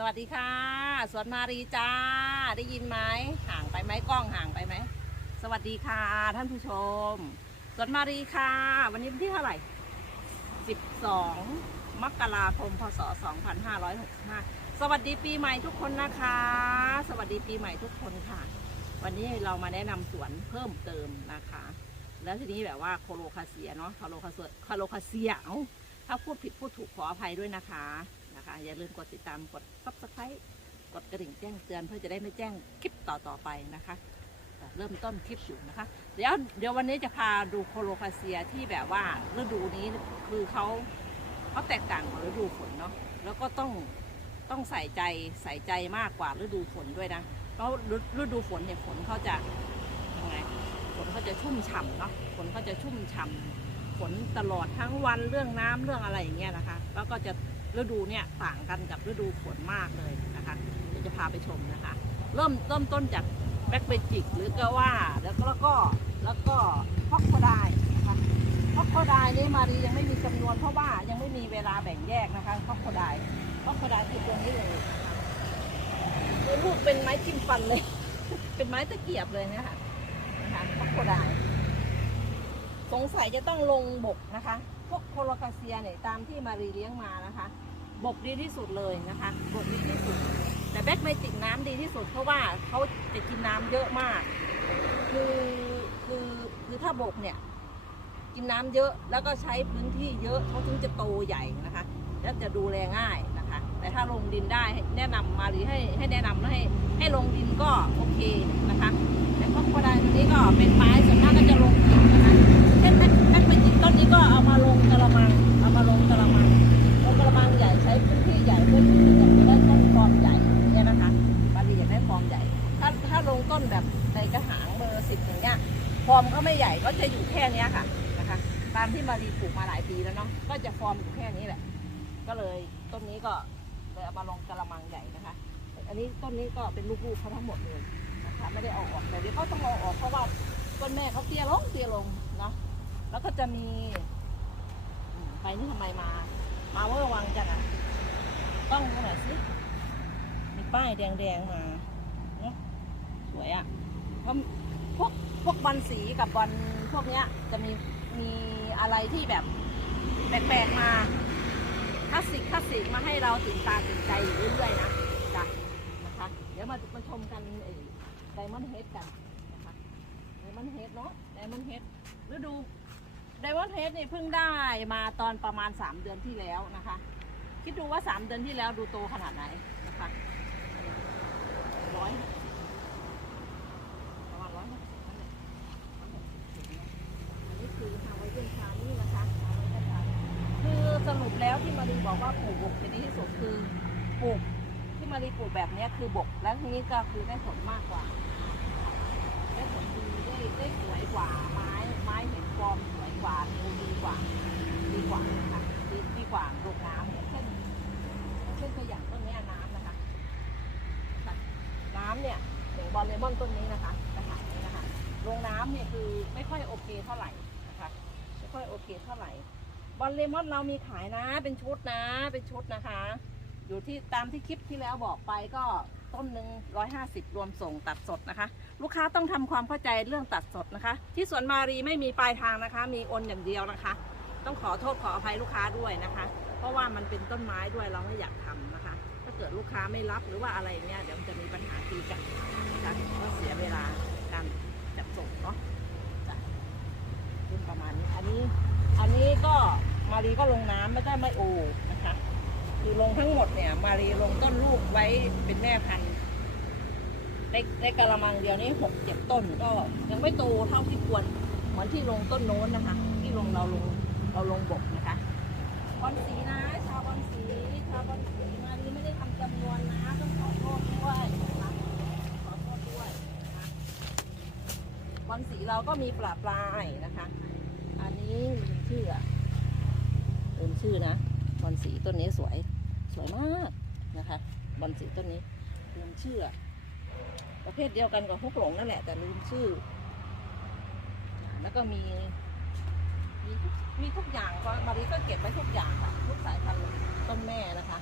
สวัสดีค่ะ สวนมารีจ้า ได้ยินไหมห่างไปไหมกล้องห่างไปไหม สวัสดีค่ะ ท่านผู้ชม สวนมารีค่ะ วันนี้วันที่เท่าไหร่ 12 มกราคม พศ 2565 สวัสดีปีใหม่ทุกคนนะคะ สวัสดีปีใหม่ทุกคนค่ะ วันนี้เรามาแนะนำสวนเพิ่มเติมนะคะ แล้วทีนี้แบบว่าโคโลคาเซียเนาะคาโลคาเซียคาโลคาเซีย เอ้าถ้าพูดผิดพูดถูกขออภัยด้วยนะคะ อย่าลืมกดติดตามกด subscribe กดกระดิ่งแจ้งเตือนเพื่อจะได้ไม่แจ้งคลิปต่อๆไปนะคะ เริ่มต้นคลิปอยู่นะคะ เดี๋ยวเดี๋ยววันนี้จะพาดูโคโลคาเซียที่แบบว่าฤดูนี้คือเขาเขาแตกต่างกับฤดูฝนเนาะแล้วก็ต้องต้องใส่ใจใส่ใจมากกว่าฤดูฝนด้วยนะเพราะฤฤดูฝนเนี่ยฝนเขาจะยังไงฝนเขาจะชุ่มฉ่ำเนาะฝนเขาจะชุ่มฉ่ำฝนตลอดทั้งวันเรื่องน้ำเรื่องอะไรอย่างเงี้ยนะคะ แล้วก็จะ ฤดูเนี่ยต่างกันกับฤดูฝนมากเลยนะคะเดี๋ยวจะพาไปชมนะคะ เริ่มเริ่มต้นจากแบ็คเบจิกหรือก็ว่าแล้วก็แล้วก็แล้วก็ฮอกโคไดนะคะฮอกโคไดนี่มารียังไม่มีจำนวนเพราะว่ายังไม่มีเวลาแบ่งแยกนะคะฮอกโคไดฮอกโคไดคือตัวนี้เลยนะคะคือรูปเป็นไม้จิ้มฟันเลย เป็นไม้ตะเกียบเลยนะคะนะคะครอบโคไดสงสัยจะต้องลงบกนะคะ พวกโคโลคาเซียเนี่ยตามที่มารีเลี้ยงมานะคะ บกดีที่สุดเลยนะคะบกดีที่สุด แต่แบ็กเมจิกน้ำดีที่สุดเพราะว่าเขาจะกินน้ำเยอะมาก คือคือคือถ้าบกเนี่ยกินน้ำเยอะแล้วก็ใช้พื้นที่เยอะเขาถึงจะโตใหญ่นะคะแล้วจะดูแลง่ายนะคะ แต่ถ้าลงดินได้แนะนำมารีให้ให้แนะนำแล้วให้ให้ลงดินก็โอเคนะคะแต่ครอบครัวใดตัวนี้ก็เป็นไม้ส่วนมากก็จะลงกิ่งนะคะ นี้ก็เลยเอามาลงกระมังใหญ่นะคะ อันนี้ต้นนี้ก็เป็นลูกๆเขาทั้งหมดเลยนะคะไม่ได้เอาออกแต่เดี๋ยวเขาต้องเอาออกเพราะว่าต้นแม่เขาเตี้ยลงเตี้ยลงเนาะแล้วก็จะมีไปนี่ทำไมมา มาเวอร์วังจังอะต้องตรงไหนสิมีป้ายแดงๆมาเนาะสวยอะเพราะพวกพวกบอลสีกับบอลพวกเนี้ยจะมีมีอะไรที่แบบแปลกๆมา คลาสสิกคลาสสิกมาให้เราตื่นตาตื่นใจอยู่เรื่อยๆนะจ้ะนะคะ เดี๋ยวมามาชมกันไดมอนด์เฮดกันนะคะไดมอนด์เฮดเนาะไดมอนด์เฮดฤดูไดมอนด์เฮดนี่เพิ่งได้มาตอนประมาณ 3 เดือนที่แล้วนะคะ คิดดูว่า 3 เดือนที่แล้วดูโตขนาดไหนนะคะร้อยประมาณร้อยหกสิบนั่นแหละ160เนอะอันนี้คือฮาวายเอียนชานี่นะคะฮาวายเอียนชานี่คือ สรุปแล้วที่มารีบอกว่าปลูกบกเป็นดีที่สุดคือปลูกที่มารีปลูกแบบนี้คือบก แล้วทีนี้ก็คือได้ผลมากกว่าได้ผลดีได้ได้สวยกว่าไม้ไม้เห็นฟอร์มสวยกว่าดูดีกว่า ดีกว่านะคะดีดีกว่าลงน้ำเนี่ยเช่นเช่นตัวอย่างต้นนี้น้ำนะคะค่ะน้ำเนี่ยอย่างบอลเลมอนต้นนี้นะคะกระถางนี้นะคะลงน้ำเนี่ยคือไม่ค่อยโอเคเท่าไหร่นะคะไม่ค่อยโอเคเท่าไหร่ บอลเลมอนเรามีขายนะ เป็นชุดนะ เป็นชุดนะคะ อยู่ที่ตามที่คลิปที่แล้วบอกไปก็ต้นหนึ่งร้อยห้าสิบรวมส่งตัดสดนะคะ ลูกค้าต้องทำความเข้าใจเรื่องตัดสดนะคะ ที่สวนมารีไม่มีปลายทางนะคะ มีโอนอย่างเดียวนะคะ ต้องขอโทษขออภัยลูกค้าด้วยนะคะ เพราะว่ามันเป็นต้นไม้ด้วยเราไม่อยากทำนะคะ ถ้าเกิดลูกค้าไม่รับหรือว่าอะไรเนี้ยเดี๋ยวมันจะมีปัญหาตีกันนะคะก็เสียเวลาการจัดส่งเนาะจะเป็นประมาณนี้ อันนี้ อันนี้ก็ มารีก็ลงน้ำไม่ได้ไม่โอนะคะ คือลงทั้งหมดเนี่ย มารีลงต้นลูกไว้เป็นแม่พันธุ์ในในกระมังเดียวนี้หกเจ็ดต้นก็ยังไม่โตเท่าที่ควร เหมือนที่ลงต้นโน้นนะคะ ที่ลงเราลงเราลงบกนะคะบอลสีนะ ชาวบอลสีชาวบอลสีมารีไม่ได้ทำจำนวนนะต้องขอโทษด้วยนะคะขอโทษด้วยนะคะบอลสีเราก็มีปลาปลายนะคะ อันนี้ชื่ออะ ชื่อนะบอลสีต้นนี้สวยสวยมากนะคะ บอลสีต้นนี้ลืมชื่อประเภทเดียวกันกับฮกหลงนั่นแหละ แต่ลืมชื่อ แล้วก็มีมีทุกมีทุกอย่างก็มารีก็เก็บไว้ทุกอย่างค่ะทุกสายพันธุ์ต้นแม่นะคะ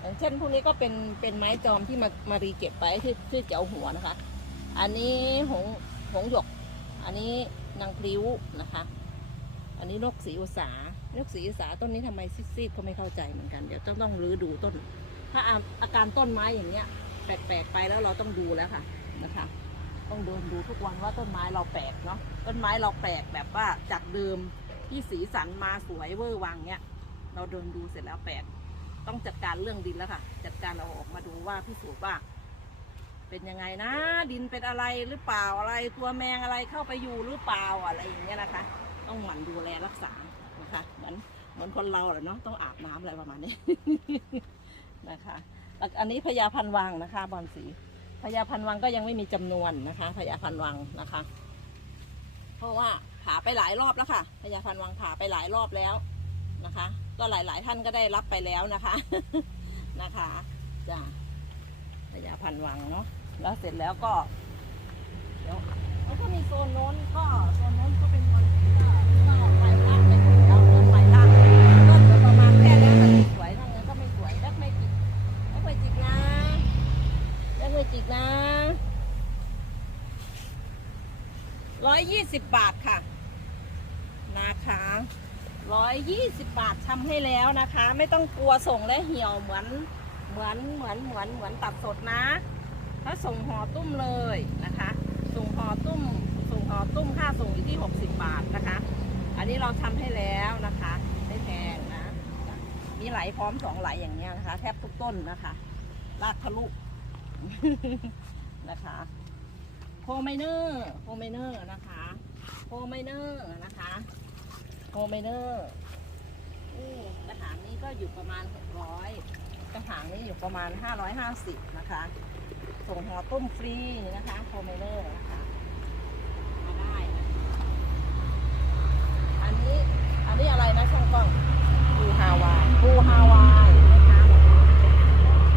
อย่างเช่นพวกนี้ก็เป็นเป็นไม้จอมที่มามารีเก็บไปที่ที่เจ้าหัวนะคะ อันนี้หงหงหยก อันนี้นางพลิ้วนะคะ อันนี้นกสีอุสานกสีอุสาต้นนี้ทำไมซีดๆก็ไม่เข้าใจเหมือนกัน เดี๋ยวต้องต้องรื้อดูต้น ถ้าอาการต้นไม้อย่างเนี้ยแปลกๆไปแล้วเราต้องดูแล้วค่ะนะคะ ต้องเดินดูทุกวันว่าต้นไม้เราแปลกเนาะต้นไม้เราแปลกแบบว่าจากเดิมที่สีสันมาสวยเวอร์วังเนี้ยเราเดินดูเสร็จแล้วแปลกต้องจัดการเรื่องดินแล้วค่ะ จัดการเราออกมาดูว่าพิสูจน์ว่า เป็นยังไงนะ ดินเป็นอะไรหรือเปล่าอะไรตัวแมงอะไรเข้าไปอยู่หรือเปล่าอะไรอย่างเงี้ยนะคะ ต้องหมั่นดูแลรักษานะคะเหมือนเหมือนคนเราแหละเนาะต้องอาบน้ำอะไรประมาณนี้ นะคะอันนี้พญาพันวังนะคะ บอลสีพญาพันวังก็ยังไม่มีจำนวนนะคะพญาพันวังนะคะ เพราะว่าผ่าไปหลายรอบแล้วค่ะพญาพันวังผ่าไปหลายรอบแล้วนะคะ ก็หลาย ๆ ท่านก็ได้รับไปแล้วนะคะนะคะจ้าพญาพันวังเนาะแล้วเสร็จแล้วก็เดี๋ยวแล้วก็มีโซนโน้นก็โซนโน้นก็เป็นมันก็ก็ไปล่างไปหมดแล้วเริ่มไปล่างก็เหลือประมาณแค่นี้มันสวยทางนั้นก็ไม่สวยแล้ไม่จิกแล้ไม่จิกนะแล้ไม่จิก นะร้อยยี่สิบบาทค่ะ นะคะร้อยยี่สิบบาททำให้แล้วนะคะ ไม่ต้องกลัวส่งและเหี่ยวเหมือนเหมือนเหมือนเหมือนเหมือนตัดสดนะ ถ้าส่งห่อตุ้มเลยนะคะ ส่งห่อตุ้ม ส่งห่อตุ้มค่าส่งอยู่ที่60บบาทนะคะ อันนี้เราทำให้แล้วนะคะ ไม่แพงนะ มีไหลพร้อมสองไหลอย่างเงี้ยนะคะ แทบทุกต้นนะคะลากทะลุ นะคะโฮไมเนอร์โฮไมเนอร์นะคะโฮไมเนอร์นะคะโฮไมเนอร์อกระถางนี้ก็อยู่ประมาณ 600 กระถางนี้อยู่ประมาณ 550 นะคะ ส่งหัวต้มฟรีนะคะโคเมเลอร์นะคะ มาได้นะคะอันนี้ อันนี้อะไรนะช่างกล้องบูฮาวายบูฮาวายนะคะ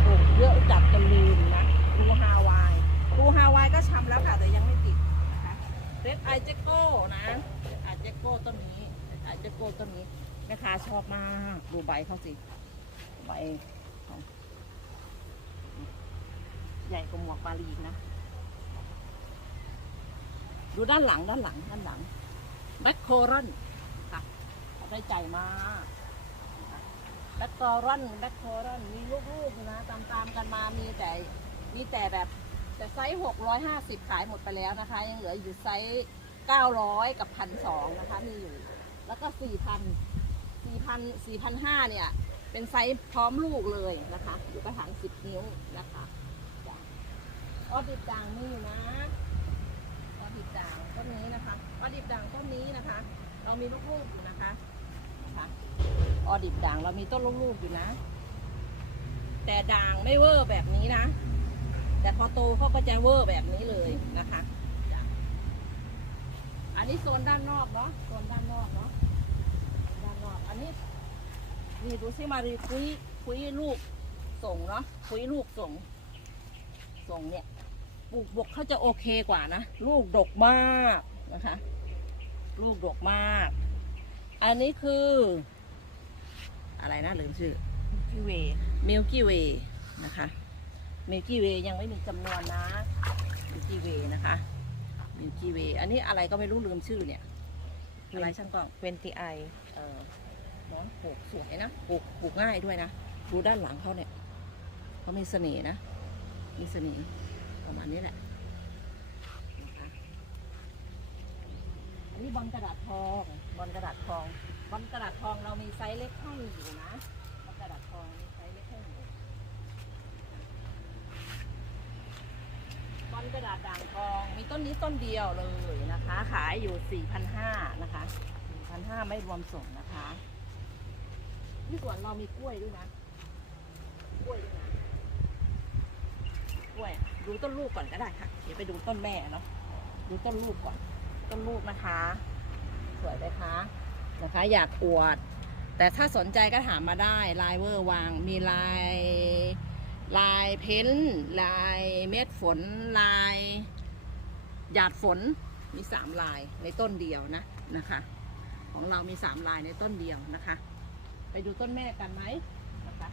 ปลูกเยอะจัดจนลืมนะ บูฮาวายบูฮาวายก็ชำแล้วค่ะแต่ยังไม่ติดนะคะเรดไอเจโก้นะเรดไอเจโก้ต้นนี้เรดไอเจโก้ต้นนี้แม่ค้าชอบมากดูใบเขาสิใบของใหญ่กว่าหมวกปาลีนะ ดูด้านหลังด้านหลังด้านหลังแบคโครอนค่ะเขาได้ใจมากแบคโครอนแบคโครอนมีลูกๆนะตามๆกันมามีแต่ มีแต่แบบแต่ไซส์หกร้อยห้าสิบขายหมดไปแล้วนะคะ ยังเหลืออยู่ไซส์เก้าร้อยกับพันสองนะคะมีอยู่ แล้วก็สี่พันสี่พันสี่พันห้าเนี่ย เป็นไซส์พร้อมลูกเลยนะคะ อยู่กระถางสิบนิ้วนะคะออดิบด่างมีอยู่นะออดิบด่างต้นนี้นะคะออดิบด่างต้นนี้นะคะ เรามีลูกๆอยู่นะคะนะคะออดิบด่างเรามีต้นลูกๆอยู่นะ แต่ด่างไม่เวอร์แบบนี้นะ แต่พอโตเขาก็จะเวอร์แบบนี้เลยนะคะจ้ะอันนี้โซนด้านนอกเนาะโซนด้านนอกเนาะด้านนอก อันนี้นี่ดูซิมารีคุยคุยลูกส่งเนาะคุยลูกส่ง ส่งเนี่ยปลูกบกเขาจะโอเคกว่านะ ลูกดกมากนะคะ ลูกดกมาก อันนี้คือ อะไรนะลืมชื่อพี่เวมิลกี้เวย์นะคะ มิลกี้เวย์ยังไม่มีจำนวนนะมิลกี้เวย์นะคะมิลกี้เวย์อันนี้อะไรก็ไม่รู้ลืมชื่อเนี่ย อะไรช่างกล้องเวนตีไอเออน้องปลูกสวยนะปลูกปลูกง่ายด้วยนะดูด้านหลังเขาเนี่ยเขามีเสน่ห์นะ มีเสน่ห์ประมาณนี้แหละนะคะอันนี้บอลกระดาษทองบอลกระดาษทองบอลกระดาษทองเรามีไซส์เล็กให้อยู่นะ บอลกระดาษทองมีไซส์เล็กให้อยู่ บอลกระดาษด่างทองมีต้นนี้ต้นเดียวเลยนะคะ ขายอยู่ 4,500นะคะ4,500ไม่รวมส่งนะคะที่สวนเรามีกล้วยด้วยนะ กล้วยด้วยนะกล้วย ดูต้นลูกก่อนก็ได้ค่ะ เดี๋ยวไปดูต้นแม่เนาะ ดูต้นลูกก่อน ต้นลูกนะคะ สวยไหมคะนะคะ อยากอวด แต่ถ้าสนใจก็ถามมาได้ลายเวอร์วาง มีลาย ลายเพ้นลายเม็ดฝน ลายหยาดฝนมีสามลายในต้นเดียวนะนะคะ ของเรามีสามลายในต้นเดียวนะคะ ไปดูต้นแม่กันไหมนะคะ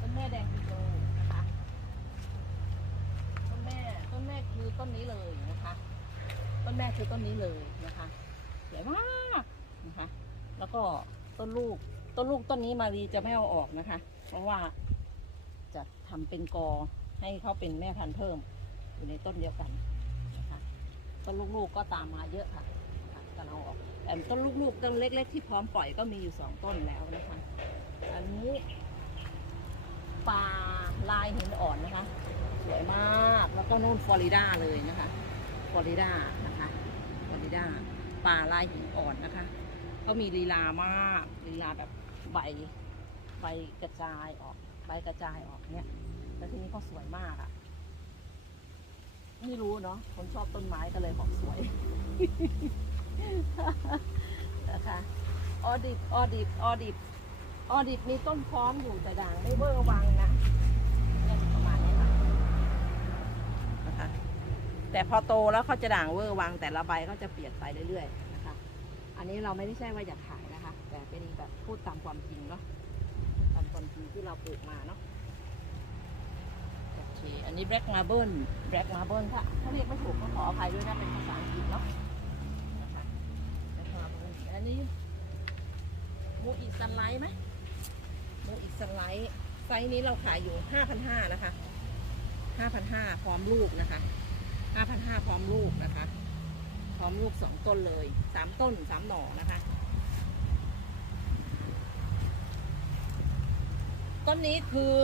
ต้นแม่แดงปิโลนะคะต้นแม่ต้นแม่คือต้นนี้เลยนะคะ ต้นแม่คือต้นนี้เลยนะคะสวยมากนะคะ แล้วก็ต้นลูกต้นลูกต้นนี้มารีจะไม่เอาออกนะคะ เพราะว่า จะทำเป็นกอให้เขาเป็นแม่พันธุ์เพิ่ม อยู่ในต้นเดียวกันนะคะต้นลูกๆก็ตามมาเยอะค่ะก็เอาออกแต่ต้นลูกๆต้นเล็ก ๆ ที่พร้อมปล่อยก็มีอยู่สองต้นแล้วนะคะอันนี้ปลาลายหินอ่อนนะคะ สวยมากแล้วก็นู่นฟลอริดาเลยนะคะฟลอริดานะคะฟลอริดาปลาลายหินอ่อนนะคะเขามีลีลามากลีลาแบบใบใบกระจายออก ใบกระจายออกเนี่ยแล้วทีนี้เขาสวยมากอะ่ะไม่รู้เนาะคนชอบต้นไม้ก็เลยบอกสวยนะคะออดิบออดิบออดิบออดิบมีต้นพร้อมอยู่แต่ด่างไม่เวอร์วังนะประมาณนี้ค่ะนะคะแต่พอโตแล้วเขาจะด่างเวอร์วัง แต่ละใบก็จะเปลี่ยนไปเรื่อยๆนะคะ อันนี้เราไม่ได้ใช่ว่าอยากขายนะคะ แต่เป็นแบบพูดตามความจริงเนาะ ตามความจริงที่เราปลูกมาเนาะโอเคอันนี้ black marble black marble ค่ะถ้าเรียกไม่ถูกก็ขออภัยด้วยนะเป็นภาษาอังกฤษเนาะนะคะ black marble อันนี้มูอิสไลด์ไหมมูอิสไลด์ไซส์นี้เราขายอยู่5,500นะคะ5,500พร้อมลูกนะคะ5,500พร้อมลูกนะคะ พร้อมลูกสองต้นเลยสามต้นสามหน่อนะคะ ต้นนี้คือ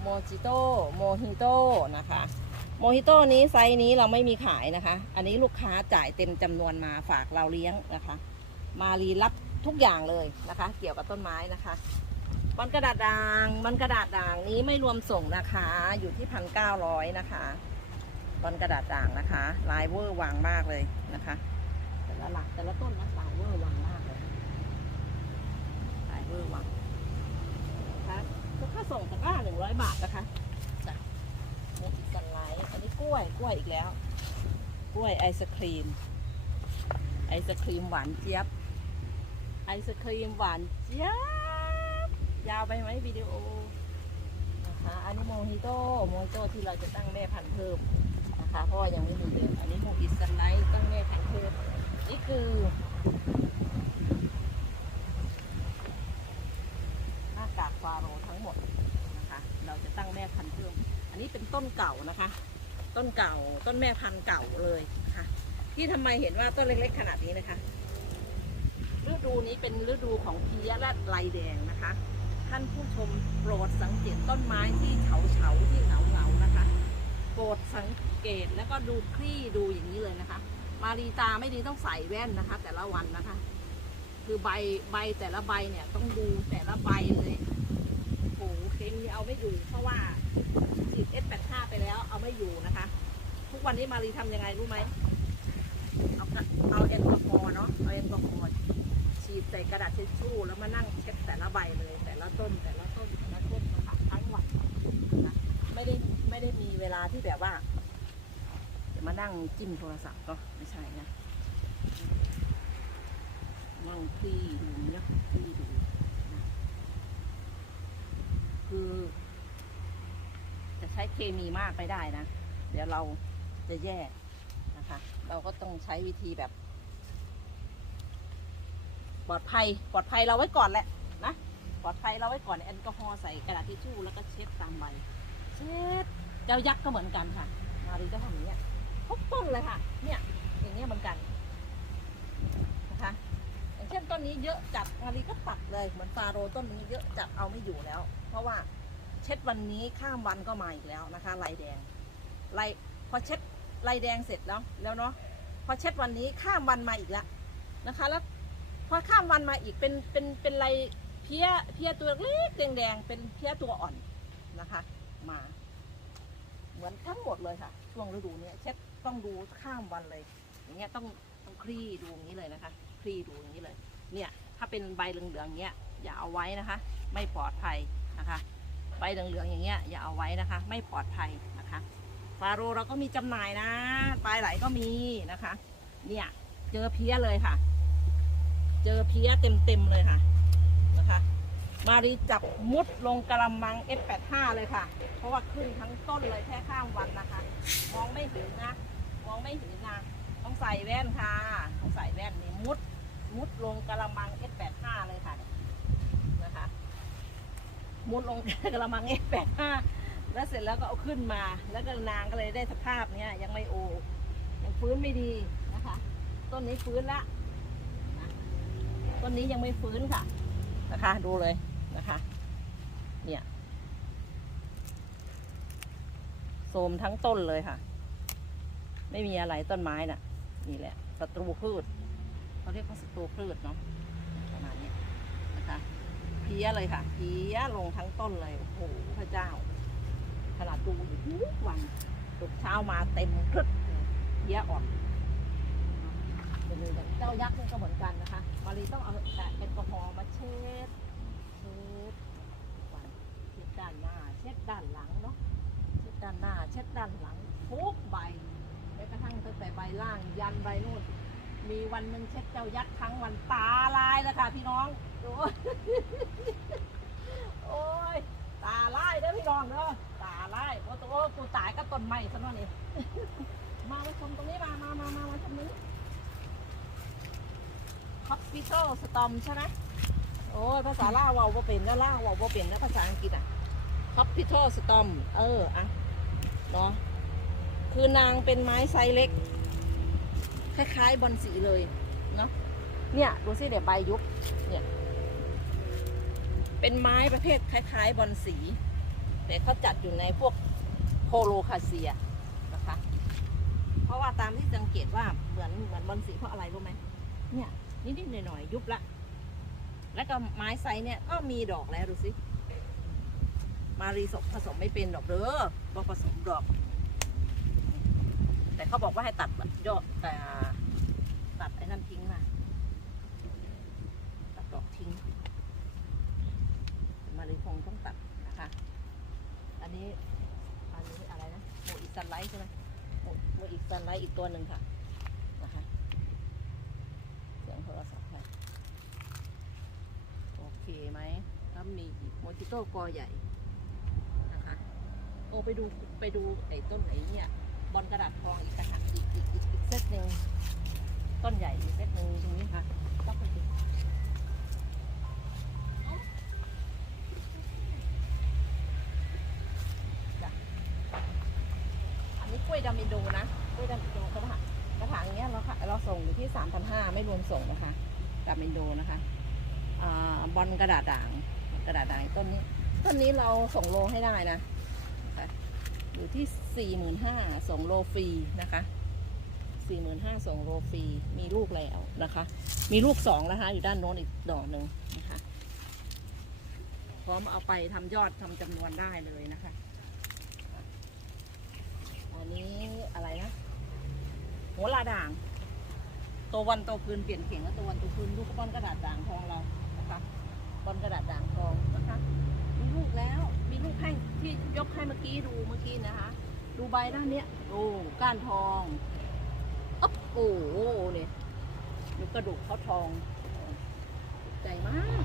โมจิโตโมฮิโตนะคะ โมฮิโตนี้ไซส์นี้เราไม่มีขายนะคะ อันนี้ลูกค้าจ่ายเต็มจำนวนมาฝากเราเลี้ยงนะคะ มารีรับทุกอย่างเลยนะคะ เกี่ยวกับต้นไม้นะคะมันกระดาษด่างมันกระดาษด่างนี้ไม่รวมส่งนะคะ อยู่ที่พันเก้าร้อยนะคะบอลกระดาษด่างนะคะลายเวอร์วางมากเลยนะคะ แต่ละหลักแต่ละต้นนะลายเวอร์วางมากเลยลายเวอร์วาง ค่าส่งตะกร้าหนึ่งร้อยบาทนะคะจ้ะนี่อีกสันไลท์อันนี้กล้วยกล้วยอีกแล้ว กล้วยไอศครีม ไอศครีมหวานเจี๊ยบ ไอศครีมหวานเจี๊ยบ ยาวไปไหมวิดีโอนะคะอันนี้โมฮิโต้โมฮิโต้ที่เราจะตั้งแม่พันธุ์เพิ่มนะคะเพราะว่ายังไม่มีเลยอันนี้โมอิสไลท์ตั้งแม่พันธุ์เพิ่มนี่คือหน้าโรทั้งหมดนะคะ เราจะตั้งแม่พันธุ์เพิ่ม อันนี้เป็นต้นเก่านะคะ ต้นเก่าต้นแม่พันธุ์เก่าเลยนะคะที่ทำไมเห็นว่าต้นเล็กๆขนาดนี้นะคะ ฤดูนี้เป็นฤดูของเพี้ยและลายแดงนะคะ ท่านผู้ชมโปรดสังเกตต้นไม้ที่เฉาเฉาๆที่เหงาเงาๆนะคะ โปรดสังเกตแล้วก็ดูคลี่ดูอย่างนี้เลยนะคะ มารีตาไม่ดีต้องใส่แว่นนะคะ แต่ละวันนะคะ คือใบใบแต่ละใบเนี่ยต้องดูแต่ละใบเลย เคมีเอาไม่อยู่ เพราะว่าฉีด S85 ไปแล้วเอาไม่อยู่นะคะ ทุกวันนี้มารีทำยังไงรู้ไหมเอาเอาแอลกอฮอล์เนาะเอาแอลกอฮอล์ฉีดใส่กระดาษทิชชู่แล้วมานั่งเช็ดแต่ละใบเลย แต่ละต้นแต่ละต้นแต่ละต้นนะคะทั้งวันนะไม่ได้ไม่ได้มีเวลาที่แบบว่าจะมานั่งจิ้มโทรศัพท์ก็ไม่ใช่นะนั่งคลี่ดูเนาะคลี่ดู คือ จะใช้เคมีมากไปได้นะ เดี๋ยวเราจะแย่นะคะ เราก็ต้องใช้วิธีแบบ ปลอดภัย ปลอดภัยเราไว้ก่อนแหละนะ ปลอดภัยเราไว้ก่อนแอลกอฮอล์ใส่กระดาษทิชชู่แล้วก็เช็ดตามใบ เช็ดเจ้ายักษ์ก็เหมือนกันค่ะ มารีก็ทำอย่างนี้ทุกต้นเลยค่ะ เนี่ย อย่างเงี้เหมือนกันนะคะอย่างเช่นต้นนี้เยอะจัดมารีก็ตัดเลยเหมือนฟาโรต้นนี้เยอะจัดเอาไม่อยู่แล้ว เพราะว่าเช็ดวันนี้ข้ามวันก็มาอีกแล้วนะคะลายแดงลายพอเช็ดลายแดงเสร็จแล้วแล้วเนาะพอเช็ดวันนี้ข้ามวันมาอีกแล้วนะคะ แล้วพอข้ามวันมาอีกเป็นเป็นเป็นลายเพี้ยเพี้ยตัวเล็กแดงๆเป็นเพี้ยตัวอ่อนนะคะ มา เหมือนทั้งหมดเลยค่ะ ช่วงฤดูเนี้ยเช็ดต้องดูข้ามวันเลย อย่างเงี้ยต้องต้องคลี่ดูอย่างนี้เลยนะคะ คลี่ดูอย่างนี้เลย เนี่ยถ้าเป็นใบเหลืองๆอย่างเงี้ยอย่าเอาไว้นะคะ ไม่ปลอดภัย นะคะใบเหลืองๆอย่างเงี้ยอย่าเอาไว้นะคะ ไม่ปลอดภัยนะคะฟาโรเราก็มีจำหน่ายนะปลายไหลก็มีนะคะ เนี่ยเจอเพี้ยเลยค่ะ เจอเพี้ยเต็มๆเลยค่ะนะคะ มารีจับมุดลงกระมัง F85 เลยค่ะ เพราะว่าขึ้นทั้งต้นเลยแค่ข้ามวันนะคะ มองไม่เห็นนะ มองไม่เห็นนะต้องใส่แว่นค่ะ ต้องใส่แว่นนี่มุด มุดลงกระมัง S85 เลยค่ะ มุดลงกระมัง S85 แล้วเสร็จแล้วก็เอาขึ้นมา แล้วก็นางก็เลยได้สภาพเนี้ยยังไม่โอ ยังฟื้นไม่ดีนะคะ ต้นนี้ฟื้นละต้นนี้ยังไม่ฟื้นค่ะ นะคะ ดูเลยนะคะ เนี่ยโทรมทั้งต้นเลยค่ะ ไม่มีอะไรต้นไม้น่ะ นี่แหละศัตรูพืชเขาเรียกว่าศัตรูพืชเนาะมาณนี้นะคะ เพี้ยเลยค่ะเพี้ยลงทั้งต้นเลย โอ้โหพระเจ้า ขนาดดูทุกวันตกเช้ามาเต็มครึกเยเพี้ยออกเลยเจ้ายักษ์นี่ก็เหมือนกันนะคะมารีต้องเอาแต่แอลกอฮอมาเช็ดเช็ดวันเช็ดด้านหน้า เช็ดด้านหลังเนาะเช็ดด้านหน้า เช็ดด้านหลังทุกใบแม้กระทั่งตั้งแต่ใบล่างยันใบนู่น มีวันหนึ่งเช็ดเจ้ายักษ์ทั้งวันตาลายแล้วค่ะ พี่น้องโอ้ยโอ้ยตาลายเด้อพี่น้องเด้อตาลายโอ้ตัวกูตายก็ต้นไม้ซะหน่อยนี่มามาชมตรงนี้มามามามามาชมนี้คอปปิโตสตอมใช่ไหมโอ้ยภาษาล่าวเว่าเป็นแล้วล่าวเว่าเป็นแล้วภาษาอังกฤษอะคอปปิโตสตอมเอออะเนาะคือนางเป็นไม้ไซเล็ก คล้ายๆบอนสีเลยเนาะเนี่ยดูสิเดี๋ยวใบยุบเนี่ยเป็นไม้ประเภทคล้าย ๆบอนสี แต่เขาจัดอยู่ในพวกโคโลคาเซียนะคะ เพราะว่าตามที่สังเกตว่าเหมือนเหมือนบอนสีเพราะอะไรรู้ไหมเนี่ยนิดๆหน่อยๆยุบละ แล้วก็ไม้ไซส์เนี่ยก็มีดอกแล้วดูสิมารีสมผสมไม่เป็นดอกเด้อบอกผสมดอก แต่เขาบอกว่าให้ตัดยอดแต่ตั ดไอ้นั่นทิ้งมาตัดดอกทิ้ง มารีคงต้องตัดนะคะ อันนี้ อันนี้อะไรนะโมอีซันไลท์ใช่ไหมโมโมอีซันไลท์อีกตัวหนึ่งค่ะ นะคะเสียงโทรศัพท์ค่ะโอเคไหมแล้วมีโมจิโต้กอใหญ่นะคะโอ้ไปดูไปดูไอ้ต้นไหนเนี่ยบอลกระดาษทองอีกต่างหากอีกอีกอีกอีกเซตหนึ่ง ต้นใหญ่อีกเซตหนึ่งตรงนี้ค่ะต้องไปดูอันนี้กล้วยดามิโดนะกล้วยดามิโดกระถางกระถางอย่างเงี้ยเราค่ะเราส่งอยู่ที่สามพันห้าไม่รวมส่งนะคะดามิโดนะคะอ่าบอลกระดาษด่างกระดาษด่างต้นนี้ต้นนี้เราส่งโลให้ได้นะอยู่ที่สี่หมื่นห้าส่งโลฟรีนะคะ สี่หมื่นห้าส่งโลฟรีมีลูกแล้วนะคะ มีลูกสองนะคะ อยู่ด้านโน้นอีกดอกหนึ่งนะคะ พร้อมเอาไปทำยอดทำจำนวนได้เลยนะคะ อันนี้อะไรนะโหระด่าง ตัววันตัวคืนเปลี่ยนเข่งแล้วตัววันตัวคืนลูกก้อนกระดาษด่างทองเรานะคะก้อนกระดาษด่างทองนะคะ มีลูกแล้วมีลูกให้ที่ยกให้เมื่อกี้ดูเมื่อกี้นะคะ ดูใบด้านเนี้ยโอ้ก้านทอง โอ้โหเนี่ยดูกระดูกเขาทองใจมาก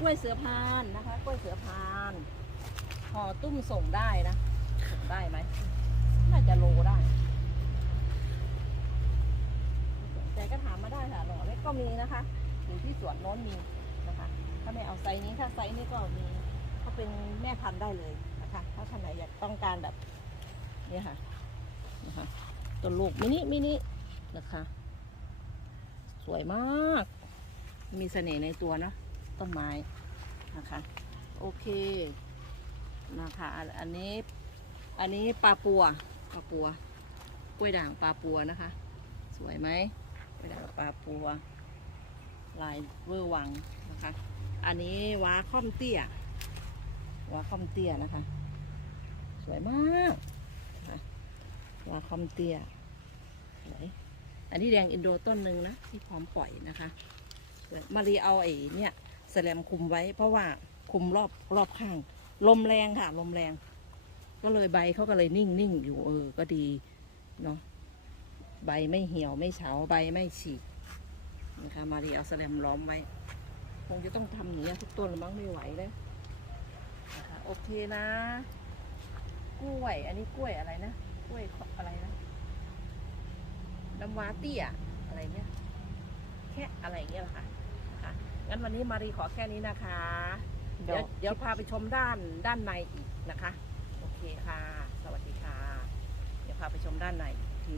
กล้วยเสือพานนะคะกล้วยเสือพานห่อตุ้มส่งได้นะส่งได้ไหมน่าจะโลได้แต่ก็ถามมาได้ค่ะหล่อเล็กก็มีนะคะอยู่ที่สวนโน้นมีนะคะ ถ้าไม่เอาไซส์นี้ถ้าไซส์นี้ก็มีเขาเป็นแม่พันธุ์ได้เลยนะคะ ถ้าท่านไหนอยากต้องการแบบนี้ค่ะนะคะ ต้นลูกมินิมินินะคะ สวยมาก มีเสน่ห์ในตัวเนะต้นไม้นะคะ โอเคนะคะอันอันนี้อันนี้ปลาปัวปลาปัวกล้วยด่างปลาปัวนะคะ สวยไหมกล้วยด่างปลาปัว ลายเวอร์วังนะคะ อันนี้ว้าค่อมเตี้ยว้าค่อมเตี้ยนะคะ สวยมากนะคะว้าค่อมเตี้ย สวย อันนี้แดงอินโดต้นหนึ่งนะที่พร้อมปล่อยนะคะมารีเอาไอ้เนี่ยแสลมคุมไว้ เพราะว่าคุมรอบรอบข้าง ลมแรงค่ะ ลมแรง ก็เลยใบเขาก็เลยนิ่งนิ่งอยู่เออ ก็ดีเนาะใบไม่เหี่ยวไม่เฉาใบไม่ฉีกนะคะมารีเอาแสลมล้อมไว้ คงจะต้องทำอย่างนี้ทุกต้นมั้งไม่ไหวเลยนะคะโอเคนะ กล้วย อันนี้กล้วยอะไรนะ กล้วยอะไรนะ น้ำว้าเตี้ยอะไรเงี้ยแค่อะไรเงี้ยแหละค่ะนะคะงั้นวันนี้มารีขอแค่นี้นะคะ เดี๋ยวเดี๋ยวพาไปชมด้านด้านในอีกนะคะ โอเคค่ะ สวัสดีค่ะ เดี๋ยวพาไปชมด้านในอีกที